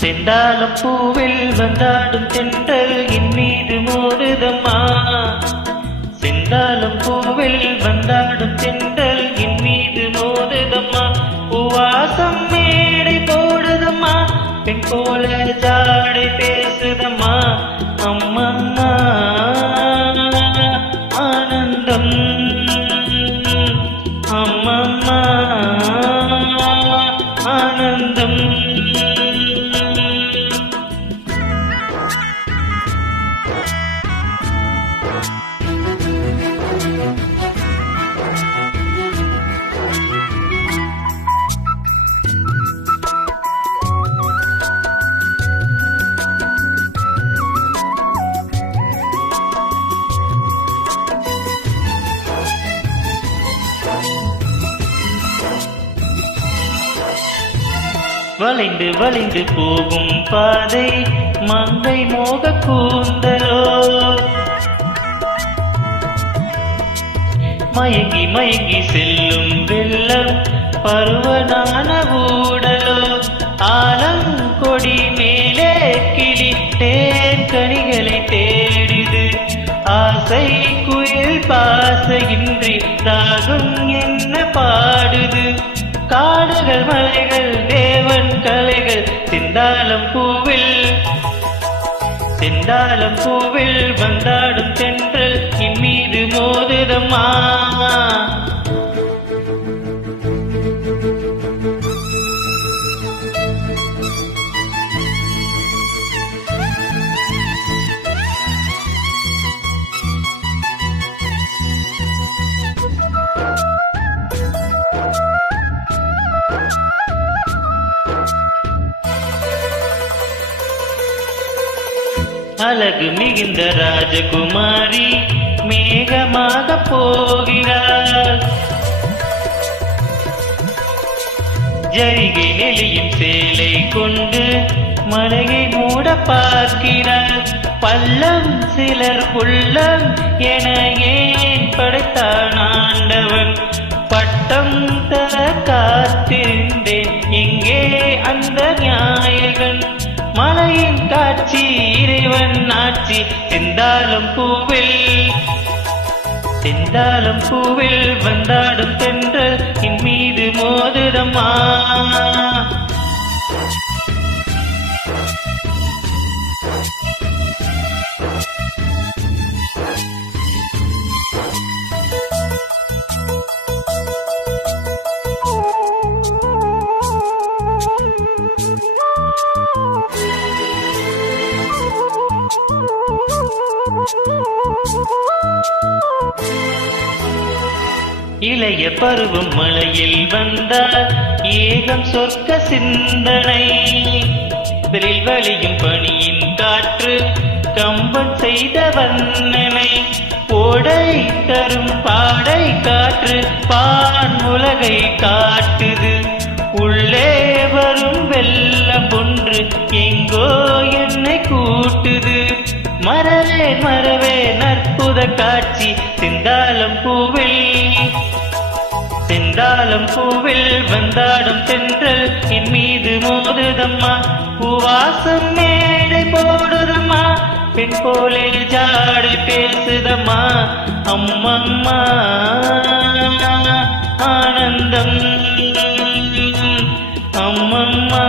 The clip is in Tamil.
செந்தாளம் பூவில் வந்தாடும் தென்றல் என் மீது மோதுதம்மா. செந்தாளம் பூவில் வந்தாடும் தென்றல் என் மீது மோதுதம்மா. பூவாசம் மேடை போடுதம்மா, பெண் போல ஜாடை பேசுதம்மா. அம்மம்மா ஆனந்தம், அம்மம்மா ஆனந்தம். வளைந்து வளைந்து போகும் பாதை மங்கை மோக கூந்தலோ, மயங்கி மயங்கி செல்லும் வெள்ளம் பருவனான ஊடலோ. ஆலங்கொடி மேலே கிளி தேன் கனிகளை தேடுது, ஆசை குயில் பாசையின்றி ராகம் என்ன பாடுது. காடுகள் மலைகள் தேவன் கலைகள் செந்தாளம் பூவில், செந்தாளம் பூவில் வந்தாடும் தென்றல் என் மீது மோதுதம்மா. அழகு மிகுந்த ராஜகுமாரி மேகமாக போகிறாள், ஜரிகை நெளியும் சேலை கொண்டு மலையை மூட பார்க்கிறாள். பள்ளம் சிலர் உள்ளம் என ஏன் படைத்தான் ஆண்டவன், பட்டம் தர காத்திருந்தேன் எங்கே அந்த நியாயகன். மலையின் காட்சி இறைவன் ஆட்சி செந்தாளம் பூவில், செந்தாளம் பூவில் வந்தாடும் தென்றல் என் மீது மோதுதம்மா. இளைய பருவம் மழையில் வந்தால் ஏகம் சொர்க்க சிந்தனை, திரில் வழியும் பணியின் காற்று கம்பன் செய்த வண்ணனை. ஓடை தரும் பாடை காற்று பான் உலகை காட்டுது, உள்ளே வரும் வெள்ளம் ஒன்று எங்கோ என்னை கூட்டுது. மறவே மறவே நற்புத காட்சி செந்தாளம் பூவில், செந்தாளம் பூவில் வந்தாடும் தென்றல் என் மீது மோதுதம்மா. பூவாசம் மேடை போடுதம்மா, பெண் போலே ஜாடை பேசுதம்மா. அம்மம்மா ஆனந்தம், அம்மம்மா